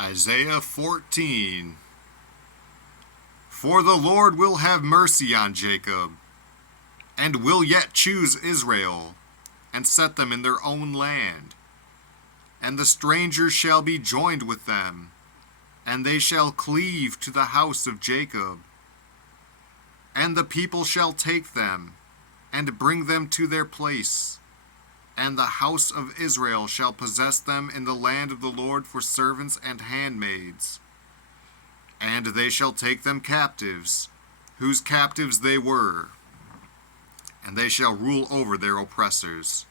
Isaiah 14. For the Lord will have mercy on Jacob, and will yet choose Israel, and set them in their own land. And the strangers shall be joined with them, and they shall cleave to the house of Jacob. And the people shall take them, and bring them to their place. And the house of Israel shall possess them in the land of the Lord for servants and handmaids. And they shall take them captives, whose captives they were, and they shall rule over their oppressors.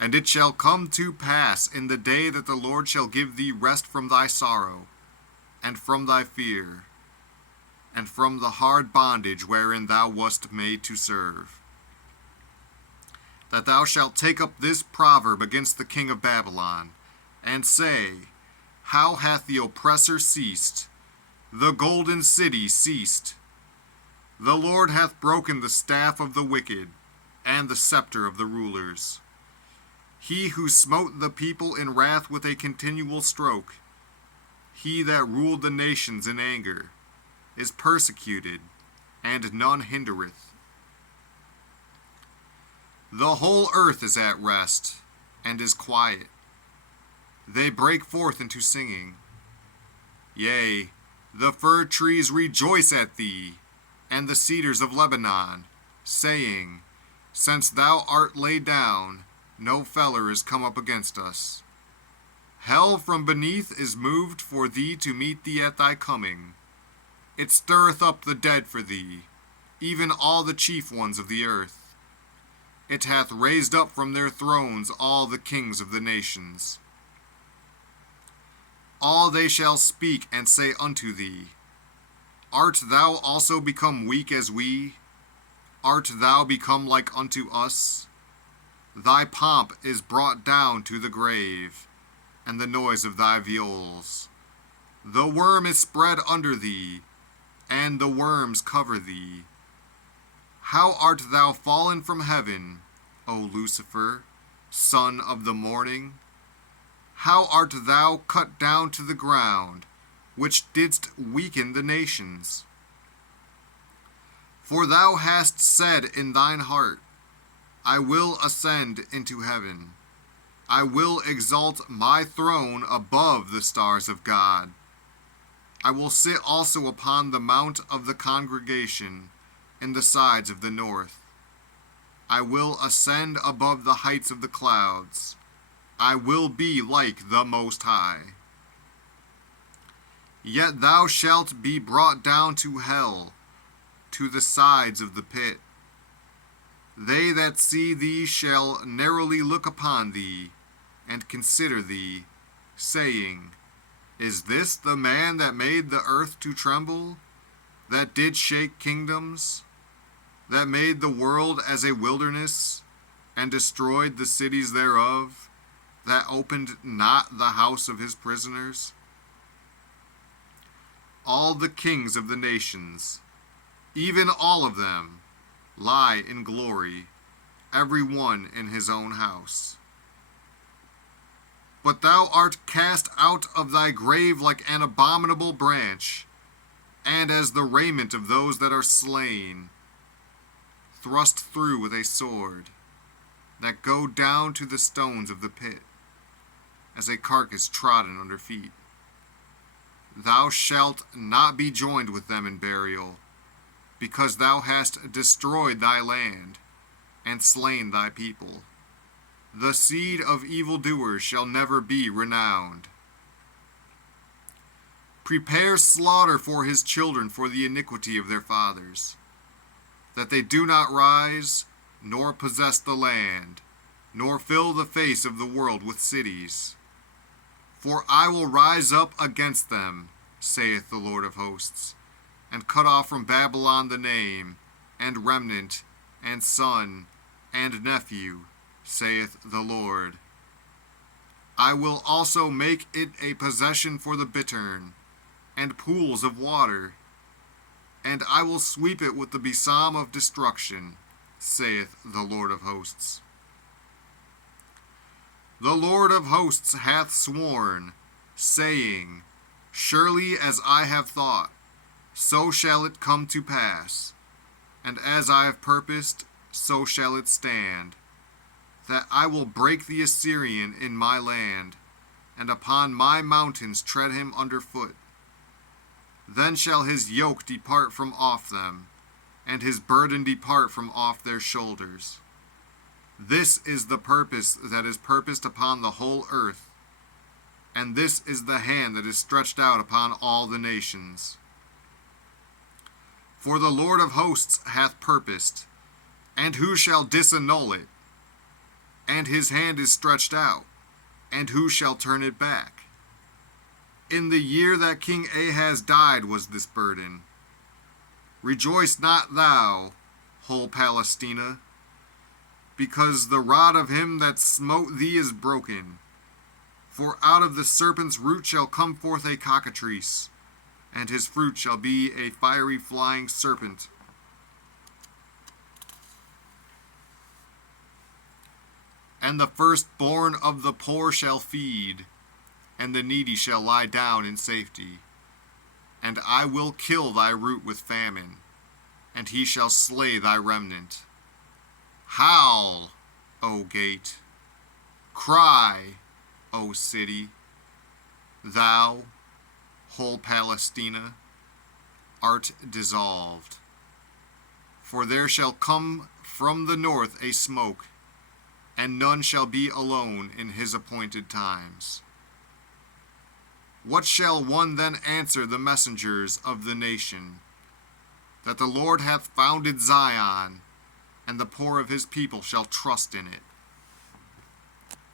And it shall come to pass in the day that the Lord shall give thee rest from thy sorrow, and from thy fear, and from the hard bondage wherein thou wast made to serve, that thou shalt take up this proverb against the king of Babylon, and say, How hath the oppressor ceased? The golden city ceased. The Lord hath broken the staff of the wicked, and the scepter of the rulers. He who smote the people in wrath with a continual stroke, he that ruled the nations in anger, is persecuted, and none hindereth. The whole earth is at rest, and is quiet. They break forth into singing. Yea, the fir trees rejoice at thee, and the cedars of Lebanon, saying, Since thou art laid down, no feller is come up against us. Hell from beneath is moved for thee to meet thee at thy coming. It stirreth up the dead for thee, even all the chief ones of the earth. It hath raised up from their thrones all the kings of the nations. All they shall speak and say unto thee, Art thou also become weak as we? Art thou become like unto us? Thy pomp is brought down to the grave, and the noise of thy viols. The worm is spread under thee, and the worms cover thee. How art thou fallen from heaven, O Lucifer, son of the morning? How art thou cut down to the ground, which didst weaken the nations? For thou hast said in thine heart, I will ascend into heaven. I will exalt my throne above the stars of God. I will sit also upon the mount of the congregation in the sides of the north. I will ascend above the heights of the clouds. I will be like the Most High. Yet thou shalt be brought down to hell, to the sides of the pit. They that see thee shall narrowly look upon thee, and consider thee, saying, Is this the man that made the earth to tremble, that did shake kingdoms, that made the world as a wilderness, and destroyed the cities thereof, that opened not the house of his prisoners? All the kings of the nations, even all of them, lie in glory, every one in his own house. But thou art cast out of thy grave like an abominable branch, and as the raiment of those that are slain, thrust through with a sword, that go down to the stones of the pit, as a carcass trodden under feet. Thou shalt not be joined with them in burial, because thou hast destroyed thy land, and slain thy people. The seed of evildoers shall never be renowned. Prepare slaughter for his children for the iniquity of their fathers, that they do not rise, nor possess the land, nor fill the face of the world with cities. For I will rise up against them, saith the Lord of hosts, and cut off from Babylon the name, and remnant, and son, and nephew, saith the Lord. I will also make it a possession for the bittern, and pools of water, and I will sweep it with the besom of destruction, saith the Lord of hosts. The Lord of hosts hath sworn, saying, Surely as I have thought, so shall it come to pass, and as I have purposed, so shall it stand, that I will break the Assyrian in my land, and upon my mountains tread him under foot. Then shall his yoke depart from off them, and his burden depart from off their shoulders. This is the purpose that is purposed upon the whole earth, and this is the hand that is stretched out upon all the nations. For the Lord of hosts hath purposed, and who shall disannul it? And his hand is stretched out, and who shall turn it back? In the year that King Ahaz died was this burden. Rejoice not thou, whole Palestina, because the rod of him that smote thee is broken. For out of the serpent's root shall come forth a cockatrice, and his fruit shall be a fiery flying serpent. And the firstborn of the poor shall feed, and the needy shall lie down in safety. And I will kill thy root with famine, and he shall slay thy remnant. Howl, O gate! Cry, O city! Thou, whole Palestina, art dissolved. For there shall come from the north a smoke, and none shall be alone in his appointed times. What shall one then answer the messengers of the nation? That the Lord hath founded Zion, and the poor of his people shall trust in it.